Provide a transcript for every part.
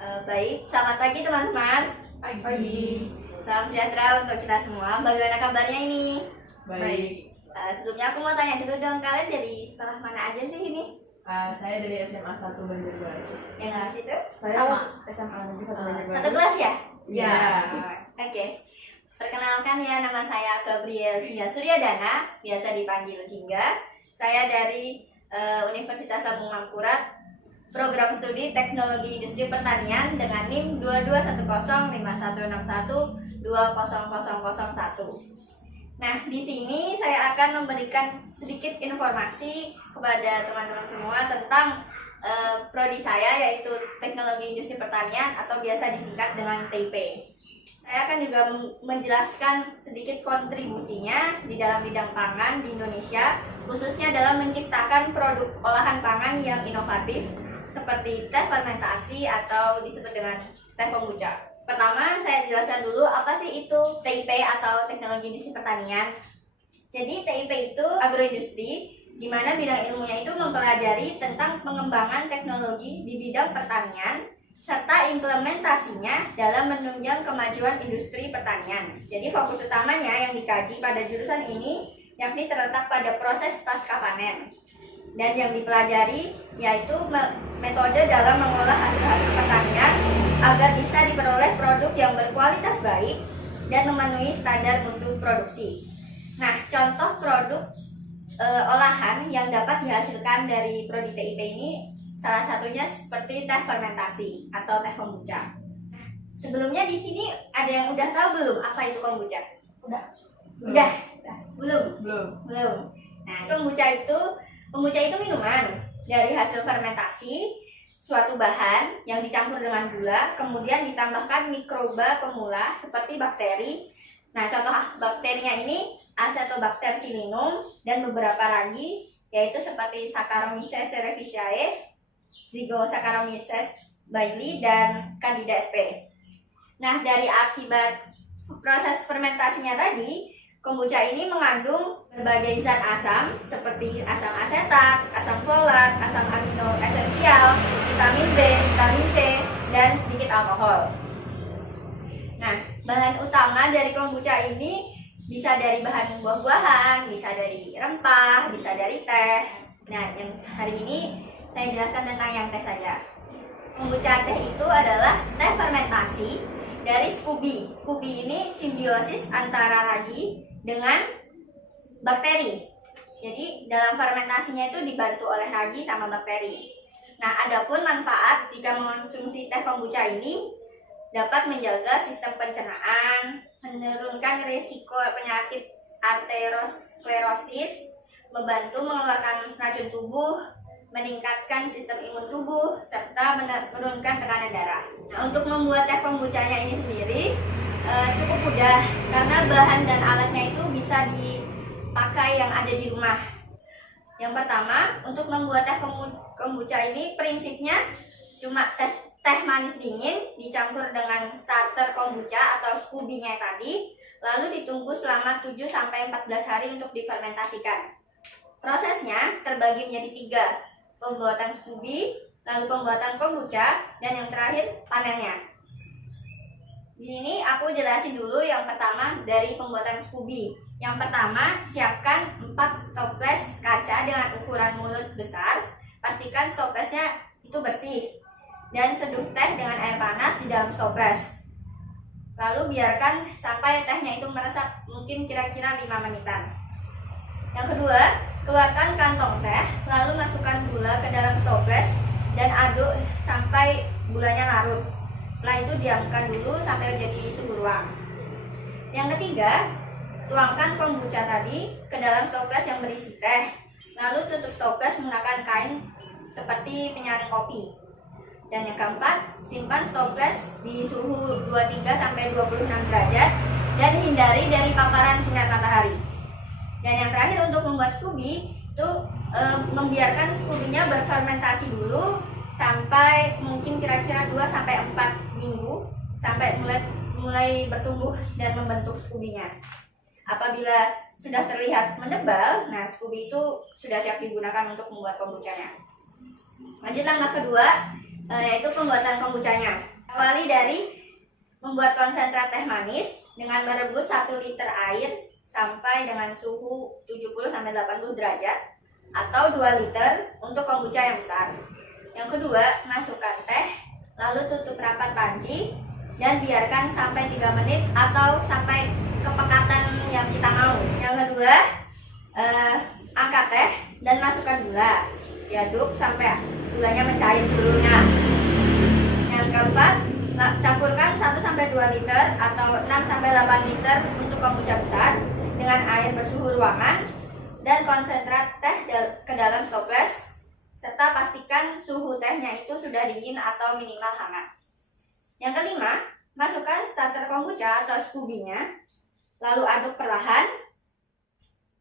Baik, selamat pagi teman-teman. Pagi. Salam sejahtera untuk kita semua. Bagaimana kabarnya ini? Baik. Sebelumnya aku mau tanya dulu dong, kalian dari sekolah mana aja sih ini? Saya dari SMA 1 Banjarbaru. Yang di situ? Saya Sama. SMA Negeri 1 Banjarbaru. Satu kelas ya? Ya. Oke. Perkenalkan ya, nama saya Gabriel Jingga Suryadana, biasa dipanggil Jingga. Saya dari Universitas Lambung Mangkurat, program studi Teknologi Industri Pertanian dengan NIM 22105161200001. Nah, di sini saya akan memberikan sedikit informasi kepada teman-teman semua tentang prodi saya, yaitu Teknologi Industri Pertanian atau biasa disingkat dengan TIP. Saya akan juga menjelaskan sedikit kontribusinya di dalam bidang pangan di Indonesia, khususnya dalam menciptakan produk olahan pangan yang inovatif seperti teh fermentasi atau disebut dengan teh kombucha. Pertama, saya jelaskan dulu apa sih itu TIP atau Teknologi Industri Pertanian. Jadi TIP itu agroindustri, di mana bidang ilmunya itu mempelajari tentang pengembangan teknologi di bidang pertanian serta implementasinya dalam menunjang kemajuan industri pertanian. Jadi fokus utamanya yang dikaji pada jurusan ini yakni terletak pada proses pasca panen. Dan yang dipelajari yaitu metode dalam mengolah hasil-hasil pertanian agar bisa diperoleh produk yang berkualitas baik dan memenuhi standar mutu produksi. Nah, contoh produk olahan yang dapat dihasilkan dari prodi TIP ini salah satunya seperti teh fermentasi atau teh kombucha. Sebelumnya di sini ada yang udah tahu belum apa itu kombucha? Udah? Belum. Nah, kombucha itu minuman dari hasil fermentasi suatu bahan yang dicampur dengan gula, kemudian ditambahkan mikroba pemula seperti bakteri. Nah, contoh bakterinya ini Acetobacter sillinum dan beberapa lagi, yaitu seperti Saccharomyces cerevisiae, Zygosaccharomyces bailey, dan Candida sp. Nah, dari akibat proses fermentasinya tadi, kombucha ini mengandung berbagai zat asam seperti asam asetat, asam folat, asam amino esensial, vitamin B, vitamin C, dan sedikit alkohol. Nah, bahan utama dari kombucha ini bisa dari bahan buah-buahan, bisa dari rempah, bisa dari teh. Nah, yang hari ini saya jelaskan tentang yang teh saja. Kombucha teh itu adalah teh fermentasi dari Scooby. Scooby ini simbiosis antara ragi dengan bakteri. Jadi dalam fermentasinya itu dibantu oleh ragi sama bakteri. Nah, adapun manfaat jika mengonsumsi teh kombucha ini dapat menjaga sistem pencernaan, menurunkan risiko penyakit arteriosklerosis, membantu mengeluarkan racun tubuh, meningkatkan sistem imun tubuh, serta menurunkan tekanan darah. Nah, untuk membuat teh kombuchanya ini sendiri cukup mudah karena bahan dan alatnya itu bisa dipakai yang ada di rumah. Yang pertama, untuk membuat teh kombucha ini prinsipnya cuma teh manis dingin dicampur dengan starter kombucha atau Scooby-nya tadi, lalu ditunggu selama 7-14 hari untuk difermentasikan. Prosesnya terbagi menjadi 3, pembuatan Scooby, lalu pembuatan kombucha, dan yang terakhir panennya. Di sini aku jelasin dulu yang pertama dari pembuatan Scooby. Yang pertama, siapkan 4 stoples kaca dengan ukuran mulut besar. Pastikan stoplesnya itu bersih. Dan seduh teh dengan air panas di dalam stoples. Lalu biarkan sampai tehnya itu meresap mungkin kira-kira 5 menitan. Yang kedua, keluarkan kantong teh, lalu masukkan gula ke dalam stoples dan aduk sampai gulanya larut. Setelah itu diamkan dulu sampai menjadi suhu ruang. Yang ketiga, tuangkan kombucha tadi ke dalam stoples yang berisi teh. Lalu tutup stoples menggunakan kain seperti penyaring kopi. Dan yang keempat, simpan stoples di suhu 23-26 derajat dan hindari dari paparan sinar matahari. Dan yang terakhir untuk membuat Scooby itu membiarkan Scooby-nya berfermentasi dulu sampai mungkin kira-kira 2-4 minggu sampai mulai bertumbuh dan membentuk Scooby-nya. Apabila sudah terlihat menebal, nah Scooby itu sudah siap digunakan untuk membuat kombuchanya. Lanjut langkah kedua, yaitu pembuatan kombuchanya. Awali dari membuat konsentrat teh manis dengan merebus 1 liter air sampai dengan suhu 70-80 derajat atau 2 liter untuk kombucha yang besar. Yang kedua, masukkan teh, lalu tutup rapat panci dan biarkan sampai 3 menit atau sampai kepekatan yang kita mau. Yang kedua, angkat teh dan masukkan gula. Diaduk sampai gulanya mencair seluruhnya. Yang keempat, campurkan 1-2 liter atau 6-8 liter untuk kombucha besar dengan air bersuhu ruangan dan konsentrat teh ke dalam stoples, serta pastikan suhu tehnya itu sudah dingin atau minimal hangat. Yang kelima, masukkan starter kombucha atau Scooby-nya, lalu aduk perlahan.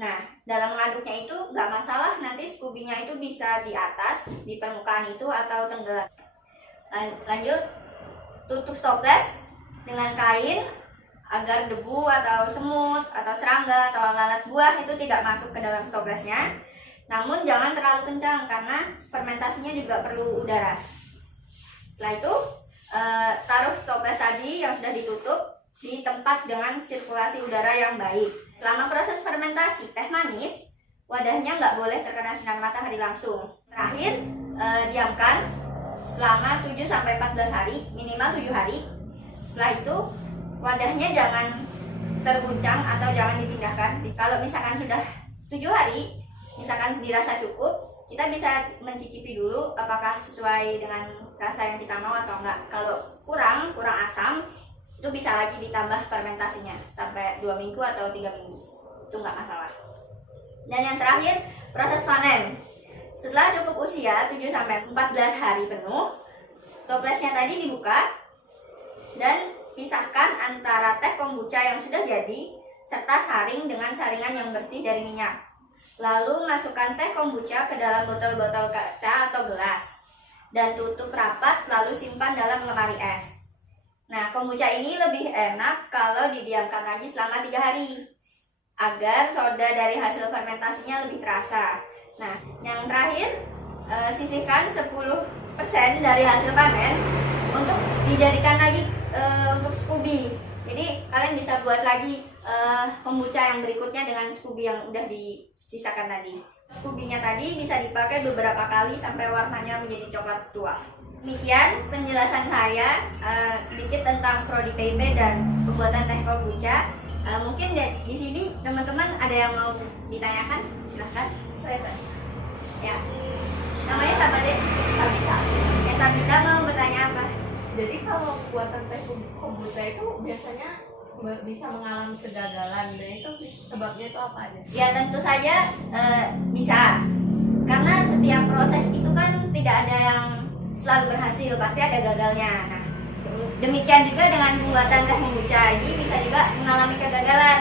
Nah, dalam mengaduknya itu nggak masalah, nanti Scooby-nya itu bisa di atas, di permukaan itu, atau tenggelam. Lanjut, tutup stoples dengan kain agar debu atau semut atau serangga atau lalat buah itu tidak masuk ke dalam stoplesnya. Namun jangan terlalu kencang karena fermentasinya juga perlu udara. Setelah itu taruh stoples tadi yang sudah ditutup di tempat dengan sirkulasi udara yang baik. Selama proses fermentasi teh manis, wadahnya nggak boleh terkena sinar matahari langsung. Terakhir, diamkan selama 7-14 hari, minimal 7 hari. Setelah itu wadahnya jangan terguncang atau jangan dipindahkan. Kalau misalkan sudah 7 hari, misalkan dirasa cukup, kita bisa mencicipi dulu apakah sesuai dengan rasa yang kita mau atau enggak. Kalau kurang asam, itu bisa lagi ditambah fermentasinya sampai 2 minggu atau 3 minggu. Itu enggak masalah. Dan yang terakhir, proses panen. Setelah cukup usia 7-14 hari penuh, toplesnya tadi dibuka dan pisahkan antara teh kombucha yang sudah jadi serta saring dengan saringan yang bersih dari minyak. Lalu masukkan teh kombucha ke dalam botol-botol kaca atau gelas dan tutup rapat, lalu simpan dalam lemari es. Nah, kombucha ini lebih enak kalau didiamkan lagi selama 3 hari agar soda dari hasil fermentasinya lebih terasa. Nah, yang terakhir, sisihkan 10% dari hasil panen untuk dijadikan lagi untuk Scooby. Jadi kalian bisa buat lagi kombucha yang berikutnya dengan Scooby yang udah disisakan tadi. Scooby-nya tadi bisa dipakai beberapa kali sampai warnanya menjadi coklat tua. Demikian penjelasan saya sedikit tentang prodi TIP dan pembuatan teh kombucha. Mungkin di sini teman-teman ada yang mau ditanyakan? Silahkan. Saya tanya. Ya. Namanya siapa deh? Tabita. Ya, Tabita mau bertanya apa? Jadi kalau buatan teh kombucha itu biasanya bisa mengalami kegagalan, dan itu sebabnya itu apa aja? Ya tentu saja bisa, karena setiap proses itu kan tidak ada yang selalu berhasil, pasti ada gagalnya. Nah, demikian juga dengan pembuatan teh kombucha ini bisa juga mengalami kegagalan.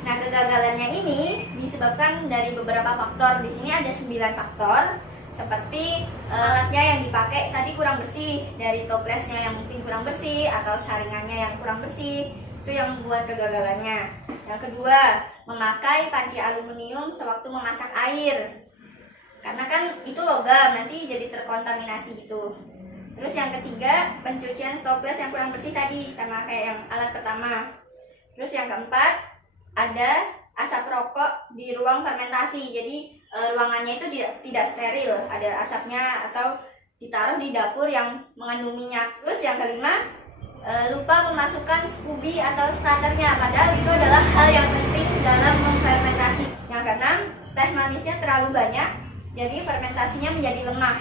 Nah, kegagalannya ini disebabkan dari beberapa faktor. Di sini ada 9 faktor. Seperti alatnya yang dipakai tadi kurang bersih, dari toplesnya yang mungkin kurang bersih, atau saringannya yang kurang bersih, itu yang membuat kegagalannya. Yang kedua, memakai panci aluminium sewaktu memasak air, karena kan itu logam, nanti jadi terkontaminasi gitu. Terus yang ketiga, pencucian stoples yang kurang bersih tadi, sama kayak yang alat pertama. Terus yang keempat, ada asap rokok di ruang fermentasi, jadi ruangannya itu tidak steril, ada asapnya, atau ditaruh di dapur yang mengandung minyak. Terus yang kelima, lupa memasukkan Scooby atau starternya, padahal itu adalah hal yang penting dalam memfermentasi. Yang keenam, teh manisnya terlalu banyak, jadi fermentasinya menjadi lemah.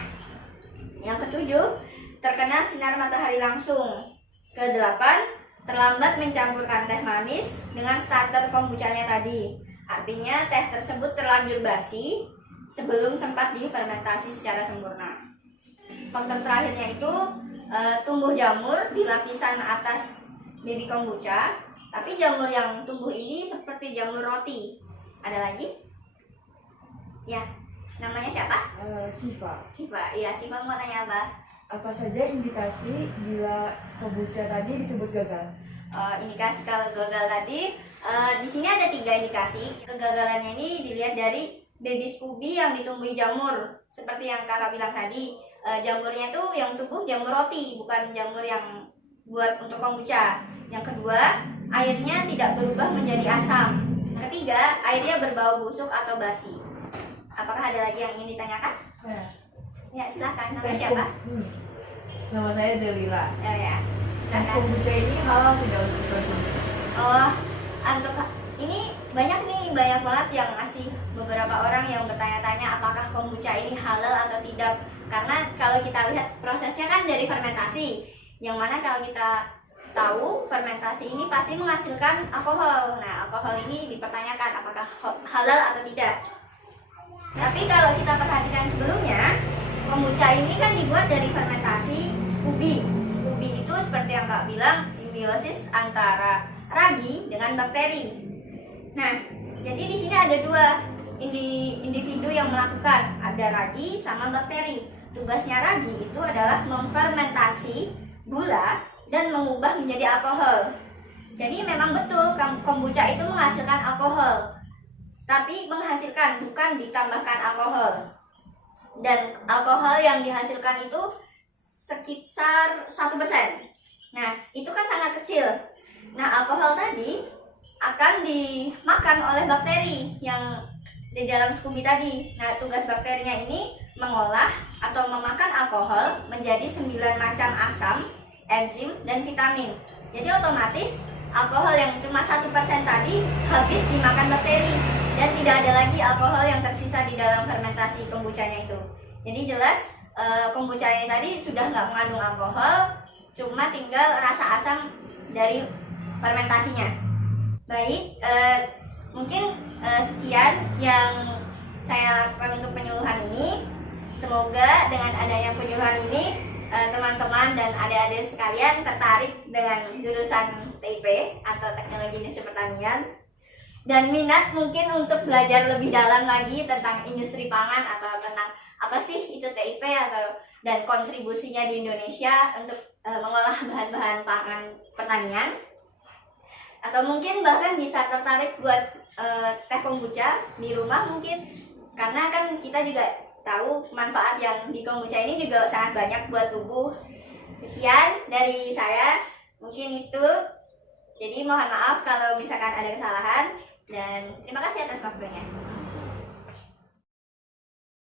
Yang ketujuh, terkena sinar matahari langsung. Kedelapan, terlambat mencampurkan teh manis dengan starter kombuchanya tadi. Artinya teh tersebut terlanjur basi sebelum sempat difermentasi secara sempurna. Faktor terakhirnya itu tumbuh jamur di lapisan atas bibit kombucha, tapi jamur yang tumbuh ini seperti jamur roti. Ada lagi? Ya, namanya siapa? Syifa. Siva. Iya, Siva mau tanya apa? Apa saja indikasi bila kombucha tadi disebut gagal? Indikasi kalau gagal tadi, di sini ada 3 indikasi. Kegagalannya ini dilihat dari baby Scooby yang ditumbuhi jamur, seperti yang kakak bilang tadi. jamurnya tuh yang tubuh jamur roti, bukan jamur yang buat untuk kombucha. Yang kedua, airnya tidak berubah menjadi asam. Ketiga, airnya berbau busuk atau basi. Apakah ada lagi yang ingin ditanyakan? Saya. Ya, silakan. Nama Teh siapa? Nama saya Zelila. Ya, Teh silakan. kombucha ini halal tidak untuk konsumsi? Oh, untuk ini banyak banget yang masih beberapa orang yang bertanya-tanya apakah kombucha ini halal atau tidak. Karena kalau kita lihat prosesnya kan dari fermentasi, yang mana kalau kita tahu fermentasi ini pasti menghasilkan alkohol. Nah, alkohol ini dipertanyakan apakah halal atau tidak. Tapi kalau kita perhatikan sebelumnya, kombucha ini kan dibuat dari fermentasi scubi. Scubi itu seperti yang Kak bilang, simbiosis antara ragi dengan bakteri. Nah, jadi di sini ada dua individu yang melakukan, ada ragi sama bakteri. Tugasnya ragi itu adalah memfermentasi gula dan mengubah menjadi alkohol. Jadi memang betul kombucha itu menghasilkan alkohol, tapi menghasilkan bukan ditambahkan alkohol. Dan alkohol yang dihasilkan itu sekitar 1%. Nah, itu kan sangat kecil. Nah, alkohol tadi akan dimakan oleh bakteri yang di dalam scubi tadi. Nah, tugas bakterinya ini mengolah atau memakan alkohol menjadi 9 macam asam, enzim, dan vitamin. Jadi otomatis alkohol yang cuma 1% tadi habis dimakan bakteri dan tidak ada lagi alkohol yang tersisa di dalam fermentasi kombuchanya itu. Jadi jelas kombucha ini tadi sudah nggak mengandung alkohol, cuma tinggal rasa asam dari fermentasinya. Baik, mungkin sekian yang saya lakukan untuk penyuluhan ini. Semoga dengan adanya penyuluhan ini teman-teman dan adik-adik sekalian tertarik dengan jurusan TIP atau Teknologi Industri Pertanian dan minat mungkin untuk belajar lebih dalam lagi tentang industri pangan atau tentang apa sih itu TIP atau dan kontribusinya di Indonesia untuk mengolah bahan-bahan pangan pertanian, atau mungkin bahkan bisa tertarik buat teh kombucha di rumah mungkin, karena kan kita juga tahu manfaat yang di kombucha ini juga sangat banyak buat tubuh. Sekian dari saya, mungkin itu. Jadi mohon maaf kalau misalkan ada kesalahan dan terima kasih atas waktunya.